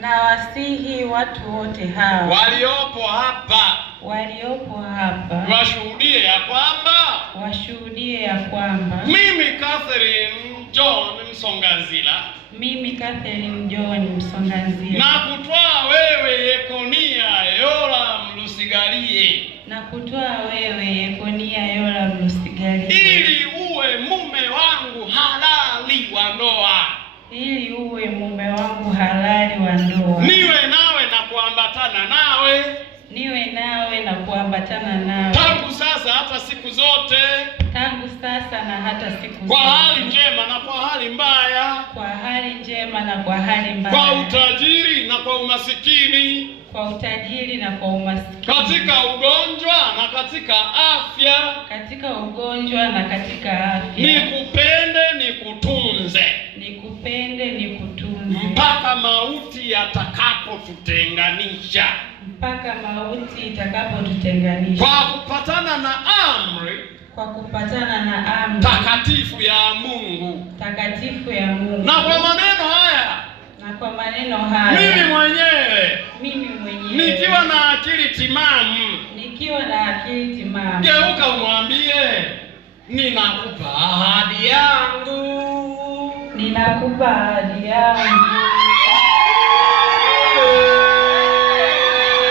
Na wasihi watu wote hawa waliopo hapa washuhudie ya kwamba mimi Catherine John Msonganzila na kutwaa wewe Yekonia Yola Mlusigalie ili uwe mume wangu halali wa ndoa. Niwe nawe na kuambatana nawe. Tangu sasa hata siku zote. Kwa hali njema na kwa hali mbaya. Kwa utajiri na kwa umasikini. Katika ugonjwa na katika afya. Nikupende nikutunze. Mpaka mauti yatakapotutenganisha. Kwa kupatana na amri takatifu ya Mungu. Na kwa maneno haya mimi mwenyewe nikiwa na akili timamu geuka umwambie ninakupa ahadi yangu.